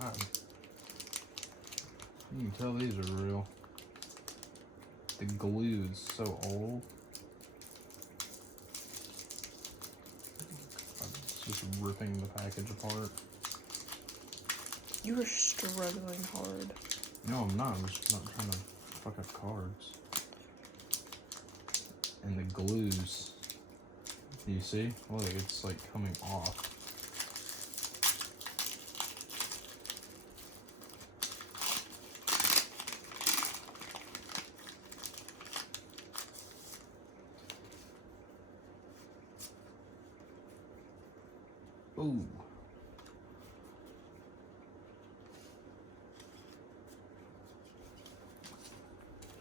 God. You can tell these are real. The glue's so old. It's just ripping the package apart. You are struggling hard. No, I'm not. I'm just not trying to fuck up cards. And the glues. Do you see? Look, it's like coming off. Ooh.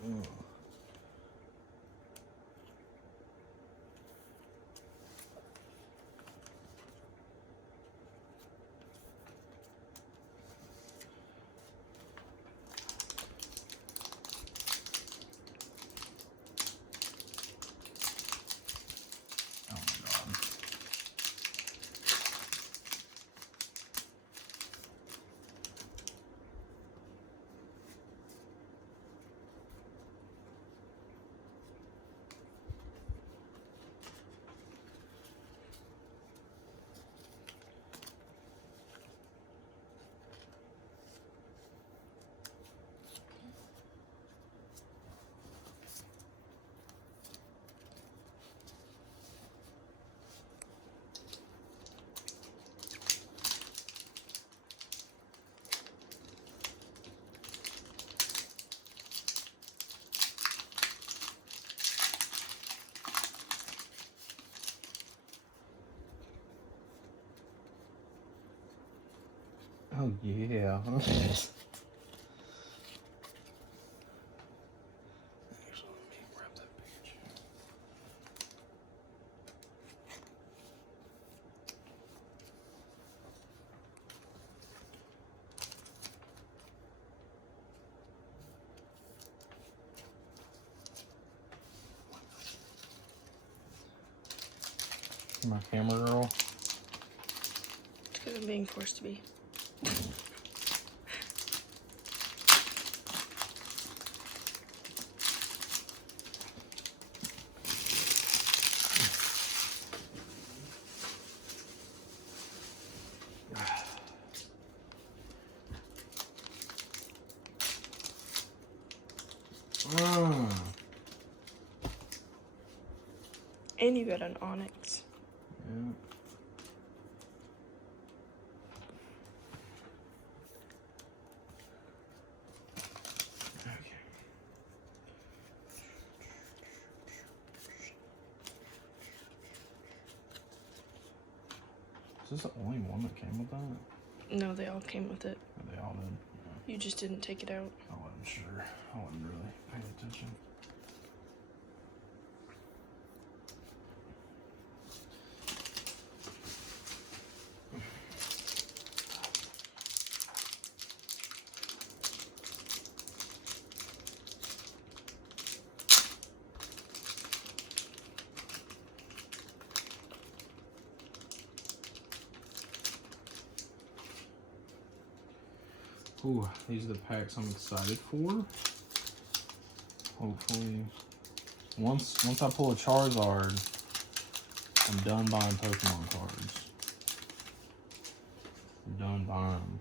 Ugh. Oh my God. Oh yeah. Actually, let me grab that page. My camera girl. It's because I'm being forced to be. And you got an onyx. Yeah. Okay. Is this the only one that came with that? No, they all came with it. Or they all did? Yeah. You just didn't take it out. I wasn't sure. I wasn't really paying attention. Ooh, these are the packs I'm excited for. Hopefully, once I pull a Charizard, I'm done buying Pokemon cards. I'm done buying them.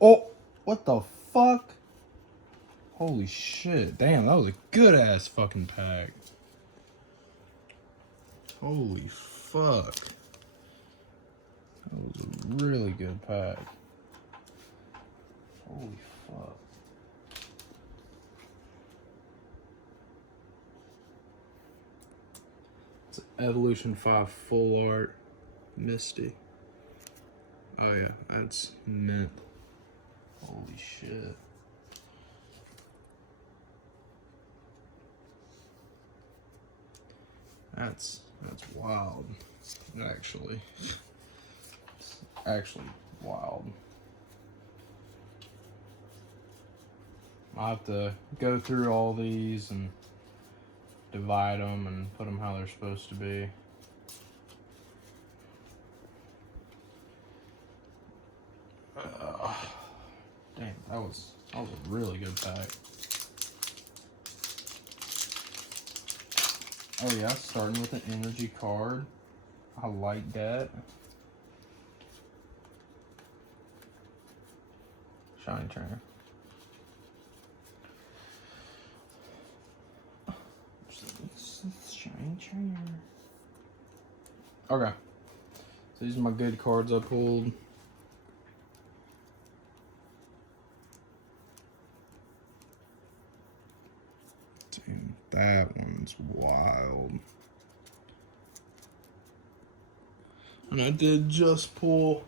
Oh, what the fuck? Holy shit. Damn, that was a good ass fucking pack. Holy fuck. That was a really good pack. Holy fuck. It's Evolution 5 full art Misty. Oh yeah, that's mint. Holy shit. That's wild, actually. It's actually wild. I'll have to go through all these and divide them and put them how they're supposed to be. Damn, that was a really good pack. Oh yeah, starting with an energy card. I like that. Shiny trainer. Shiny trainer. Okay. So these are my good cards I pulled. Dude, that one's wild. And I did just pull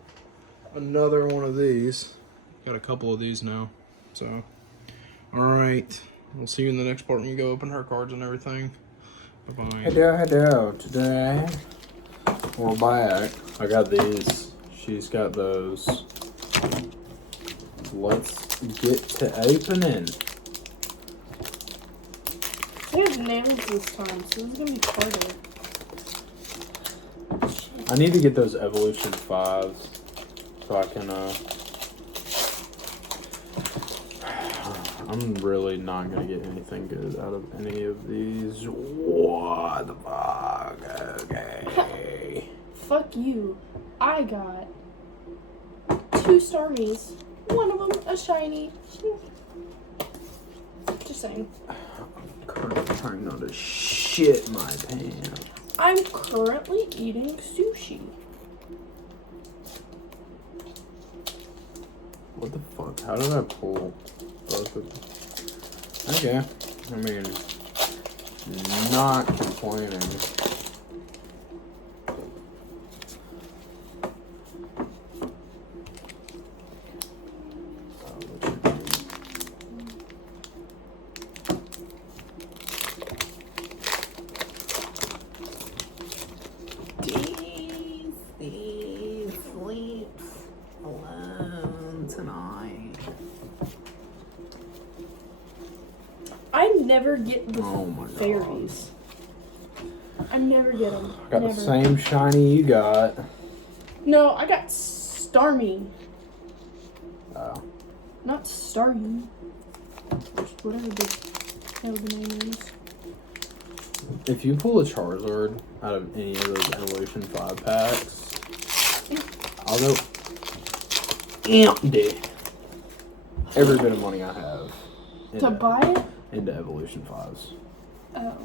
another one of these. Got a couple of these now. So, alright. We'll see you in the next part when we go open her cards and everything. Bye-bye. Hello. Today, we're back. I got these. She's got those. Let's get to opening. I have nails this time, so this is gonna be harder. I need to get those Evolution 5s so I can, I'm really not going to get anything good out of any of these. What the fuck? Okay. Fuck you. I got 2 Starmies. One of them a shiny. Just saying. I'm currently trying not to shit my pants. I'm currently eating sushi. What the fuck? How did I pull both of them? Okay. I mean, not complaining. Sleeps alone tonight. I never get the Oh my God. fairies. I never get them. Got never. the same shiny you got. No, I got Starmie, Oh. not Staryu. Whatever the hell the name is. If you pull a Charizard out of any of those Evolution 5 packs, I'll go empty every bit of money I have To buy it? into Evolution 5s. Oh.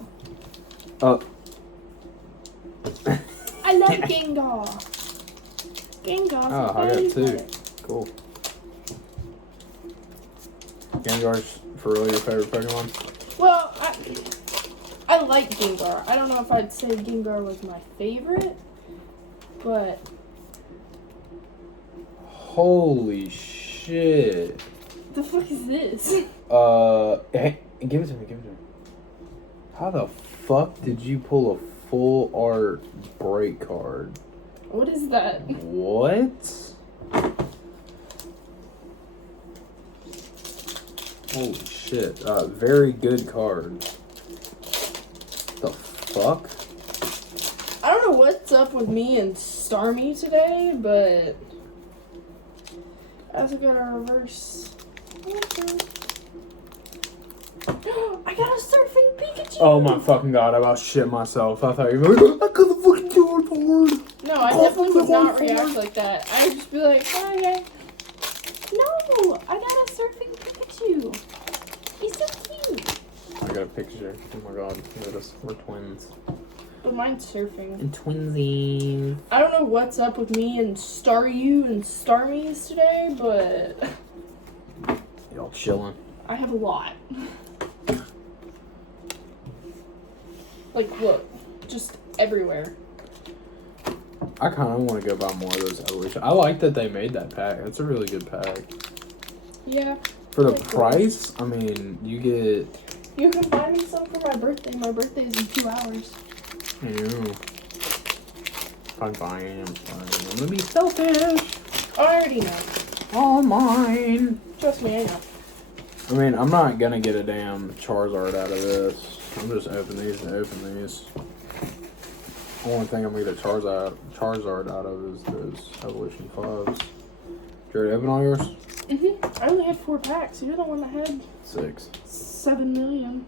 I love Gengar. Gengar's Oh, my I got favorite. 2. Cool. Gengar's for real your favorite Pokemon? Well, I like Gengar. I don't know if I'd say Gengar was my favorite, but Holy shit. the fuck is this? Hey, give it to me. How the fuck did you pull a full art break card? What is that? What? Holy shit. Very good card. The fuck? I don't know what's up with me and Starmie today, but I also got a reverse. I got a surfing Pikachu! Oh my fucking god, I about shit myself. I thought you were like, I got the fucking card for it. No, I definitely would not react like that. I would just be like, oh, okay. No, I got a surfing Pikachu. He's so cute. I got a picture. Oh my god, look at us. We're twins. But mine's surfing. And twinsies. I don't know what's up with me and Staryu and Starmies today, but Y'all chilling. I have a lot. Like, look, just everywhere. I kind of want to go buy more of those Evolution. I like that they made that pack. That's a really good pack. Yeah. For the price, I mean, you get... You can buy me some for my birthday. My birthday's in 2 hours. Ew. If I'm buying, I'm fine. I'm gonna be selfish. I already know. All mine. Trust me, I know. I mean, I'm not gonna get a damn Charizard out of this. I'm just open these and open these. Only thing I'm gonna get a Charizard out of is those Evolution 5s. Jared, open all yours? I only had 4 packs. You're the one that had 6. 7 million.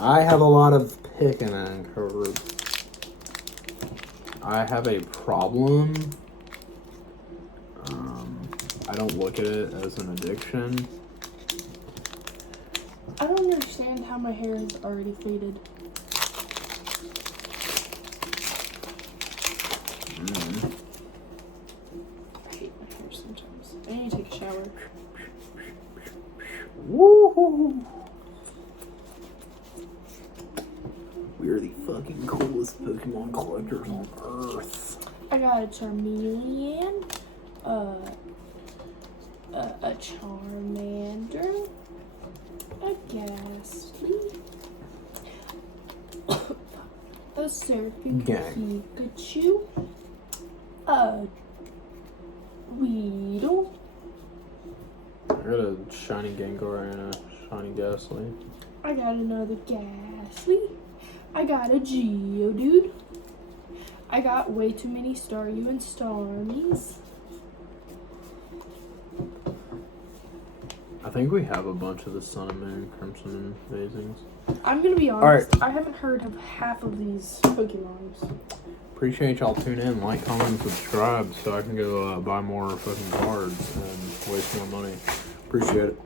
I have a lot of picking on cards. I have a problem. I don't look at it as an addiction. I don't understand how my hair is already faded. I hate my hair sometimes. I need to take a shower. Woohoo! We're the fucking coolest Pokemon collectors on Earth. I got a Charmeleon, a Charmander, a Ghastly, a Surfing Pikachu, a Weedle. I got a shiny Gengar and a shiny Ghastly. I got another Ghastly. I got a Geodude. I got way too many Staryu and Starmies. I think we have a bunch of the Sun and Moon, Crimson, and Phasings. I'm gonna be honest, I haven't heard of half of these Pokemons. Appreciate y'all tuning in. Like, comment, and subscribe so I can go buy more fucking cards and waste more money. Appreciate it.